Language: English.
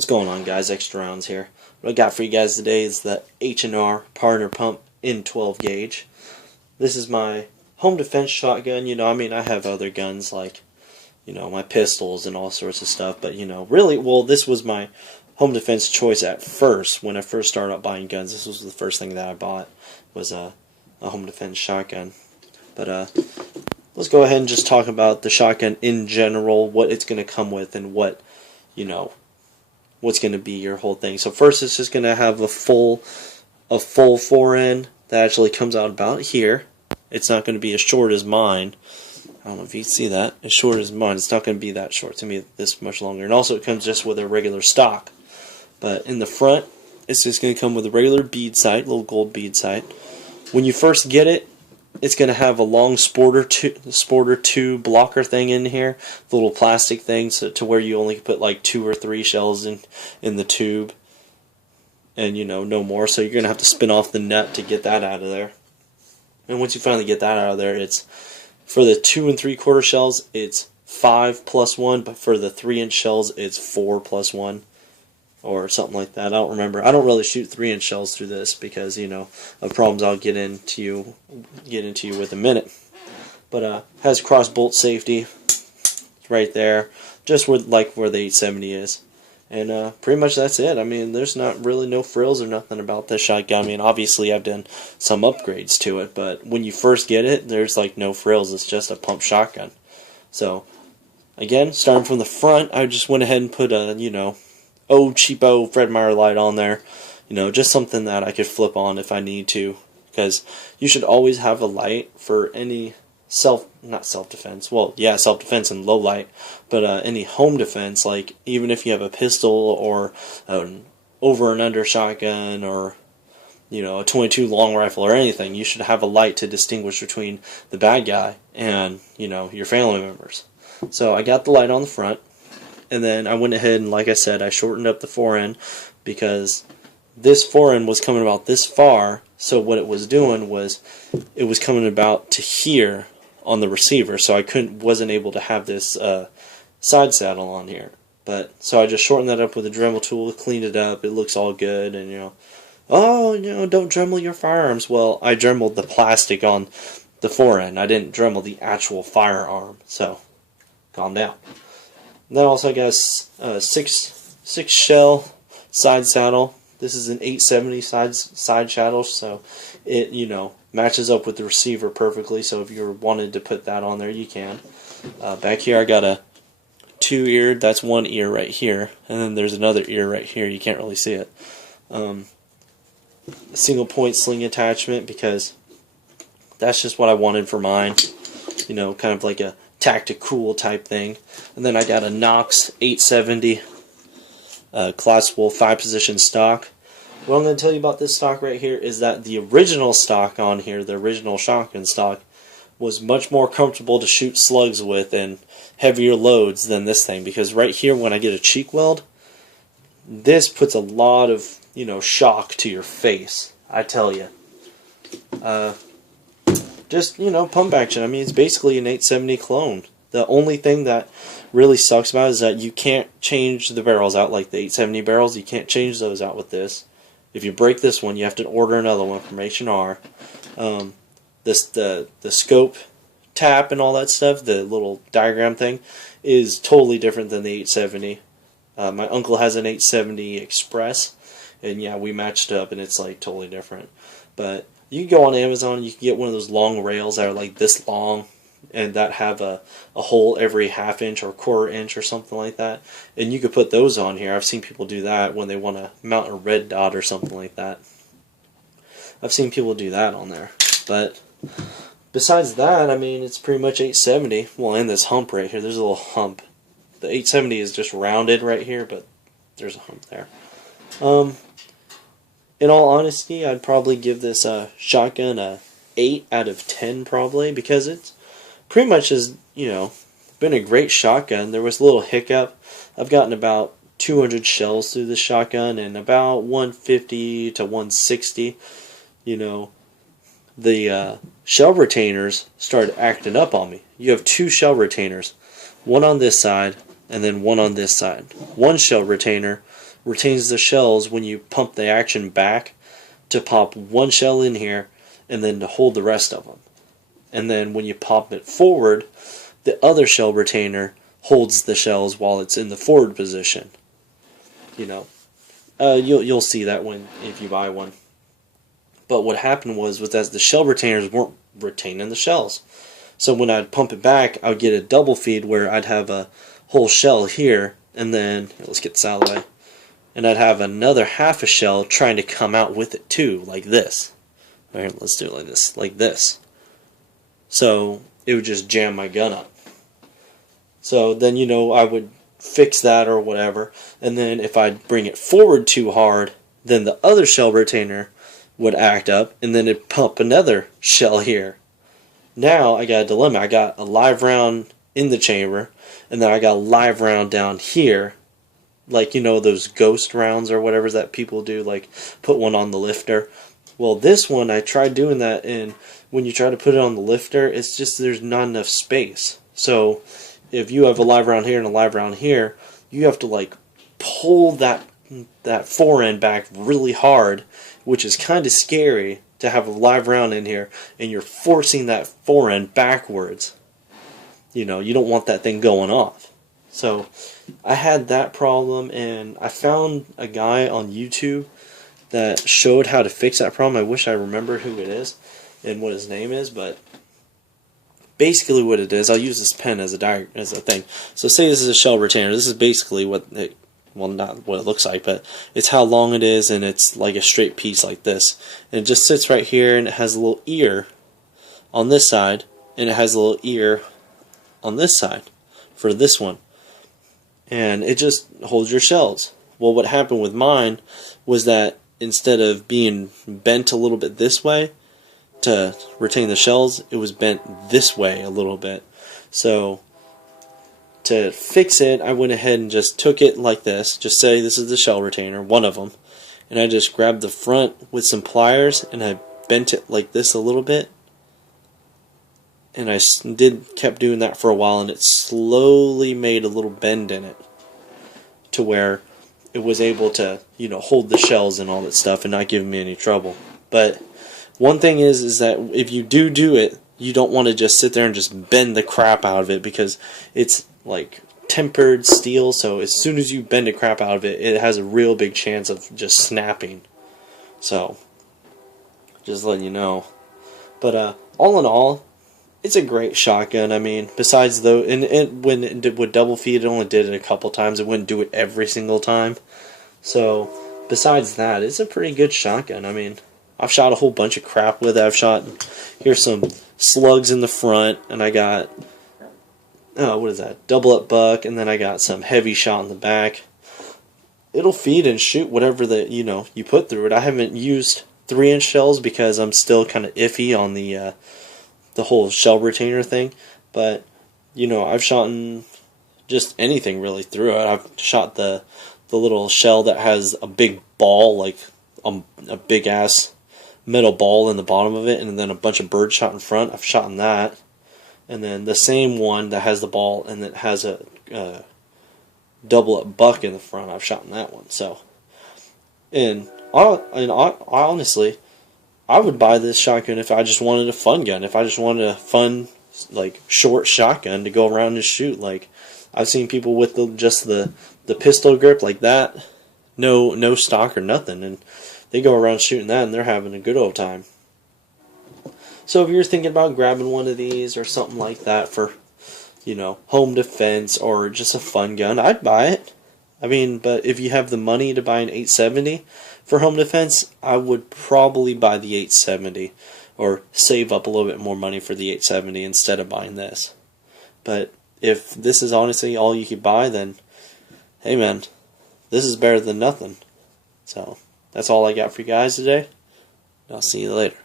What's going on, guys? Extra rounds here. What I got for you guys today is the H&R Pardener Pump in 12 gauge. This is my home defense shotgun. I have other guns like, my pistols and all sorts of stuff. But, really, this was my home defense choice at first. When I first started out buying guns, this was the first thing that I bought, was a home defense shotgun. But, let's go ahead and just talk about the shotgun in general, what it's going to come with, and what, what's going to be your whole thing. So first, it's just going to have a full fore-end that actually comes out about here. It's not going to be as short as mine. I don't know if you can see that. As short as mine. It's not going to be that short. It's going to be this much longer. And also, it comes just with a regular stock. But in the front, it's just going to come with a regular bead sight, little gold bead sight. When you first get it, it's going to have a long sporter tube blocker thing in here, the little plastic thing, so to where you only can put like 2 or 3 shells in the tube, and no more. So you're going to have to spin off the nut to get that out of there. And once you finally get that out of there, it's for the 2 3/4 shells, it's 5 plus 1, but for the 3-inch shells, it's 4 plus 1. Or something like that. I don't remember. I don't really shoot 3-inch shells through this because, of problems I'll get into you with in a minute. But has cross bolt safety right there, just where the 870 is. And pretty much that's it. I mean, there's not really no frills or nothing about this shotgun. I mean, obviously I've done some upgrades to it, but when you first get it, there's like no frills. It's just a pump shotgun. So again, starting from the front, I just went ahead and put a, old cheapo Fred Meyer light on there, just something that I could flip on if I need to, because you should always have a light for any self-defense, well, yeah, self-defense and low light, but any home defense, like even if you have a pistol or an over and under shotgun or a 22 long rifle or anything, you should have a light to distinguish between the bad guy and your family members. So I got the light on the front. And then I went ahead and, like I said, I shortened up the fore-end because this fore-end was coming about this far. So what it was doing was it was coming about to here on the receiver. So I wasn't able to have this side saddle on here. So I just shortened that up with a Dremel tool, cleaned it up. It looks all good. And don't Dremel your firearms. Well, I Dremeled the plastic on the fore-end. I didn't Dremel the actual firearm. So calm down. Then also got a 6 shell side saddle. This is an 870 side saddle, so it matches up with the receiver perfectly. So if you wanted to put that on there, you can. Back here I got a 2-eared. That's one ear right here, and then there's another ear right here. You can't really see it. A single point sling attachment because that's just what I wanted for mine. Kind of like a tactical type thing. And then I got a Knox 870 collapsible 5-position stock. What I'm going to tell you about this stock right here is that the original stock on here, the original shotgun stock, was much more comfortable to shoot slugs with and heavier loads than this thing, because right here when I get a cheek weld, this puts a lot of shock to your face, I tell you. Just, pump action. I mean, it's basically an 870 clone. The only thing that really sucks about it is that you can't change the barrels out like the 870 barrels. You can't change those out with this. If you break this one, you have to order another one from H&R. The scope tap and all that stuff, the little diagram thing, is totally different than the 870. My uncle has an 870 Express, and yeah, we matched up, and it's like totally different. But you can go on Amazon and you can get one of those long rails that are like this long and that have a hole every 1/2 inch or 1/4 inch or something like that. And you could put those on here. I've seen people do that when they want to mount a red dot or something like that. I've seen people do that on there. But besides that, I mean, it's pretty much 870. Well, and this hump right here, there's a little hump. The 870 is just rounded right here, but there's a hump there. In all honesty, I'd probably give this shotgun a 8 out of 10 probably, because it's pretty much has, been a great shotgun. There was a little hiccup. I've gotten about 200 shells through this shotgun and about 150 to 160. The shell retainers started acting up on me. You have 2 shell retainers, one on this side and then one on this side. One shell retainer retains the shells when you pump the action back to pop one shell in here and then to hold the rest of them. And then when you pop it forward, the other shell retainer holds the shells while it's in the forward position. You know, you'll see that if you buy one. But what happened was that the shell retainers weren't retaining the shells. So when I'd pump it back, I would get a double feed where I'd have a whole shell here, and then, let's get this out of the way, and I'd have another half a shell trying to come out with it too, like this. Alright, let's do it like this. So it would just jam my gun up. So then, you know, I would fix that or whatever, and then if I'd bring it forward too hard, then the other shell retainer would act up, and then it'd pump another shell here. Now I got a dilemma. I got a live round in the chamber, and then I got a live round down here, like, you know, those ghost rounds or whatever that people do, like put one on the lifter. Well, this one, I tried doing that, and when you try to put it on the lifter, it's just there's not enough space. So if you have a live round here and a live round here, you have to like pull that forend back really hard, which is kind of scary to have a live round in here, and you're forcing that forend backwards. You know, you don't want that thing going off. So I had that problem, and I found a guy on YouTube that showed how to fix that problem. I wish I remember who it is and what his name is, but basically what it is, I'll use this pen as a thing. So say this is a shell retainer. This is basically what it, well, not what it looks like, but it's how long it is, and it's like a straight piece like this. And it just sits right here, and it has a little ear on this side, and it has a little ear on this side for this one. And it just holds your shells. Well, what happened with mine was that instead of being bent a little bit this way to retain the shells, it was bent this way a little bit. So to fix it, I went ahead and just took it like this. Just say this is the shell retainer, one of them, and I just grabbed the front with some pliers, and I bent it like this a little bit, and I kept doing that for a while, and it slowly made a little bend in it to where it was able to, you know, hold the shells and all that stuff and not give me any trouble. But one thing is that if you do it, you don't want to just sit there and just bend the crap out of it, because it's like tempered steel, so as soon as you bend the crap out of it, it has a real big chance of just snapping. So just letting you know. But all in all, it's a great shotgun. I mean, besides though, and when it would double feed, it only did it a couple times. It wouldn't do it every single time. So besides that, it's a pretty good shotgun. I mean, I've shot a whole bunch of crap with it. I've shot, here's some slugs in the front, and I got, what is that, double up buck, and then I got some heavy shot in the back. It'll feed and shoot whatever you put through it. I haven't used 3-inch shells because I'm still kind of iffy on the whole shell retainer thing, but I've shot just anything really through it. I've shot the little shell that has a big ball, like a big ass metal ball in the bottom of it, and then a bunch of bird shot in front. I've shot in that, and then the same one that has the ball and that has a double up buck in the front. I've shot in that one. So, and honestly, I would buy this shotgun if I just wanted a fun gun. If I just wanted a fun, like, short shotgun to go around and shoot. Like, I've seen people with just the pistol grip like that, no stock or nothing, and they go around shooting that, and they're having a good old time. So if you're thinking about grabbing one of these or something like that for, home defense or just a fun gun, I'd buy it. I mean, but if you have the money to buy an 870 for home defense, I would probably buy the 870 or save up a little bit more money for the 870 instead of buying this. But if this is honestly all you could buy, then hey man, this is better than nothing. So that's all I got for you guys today. I'll see you later.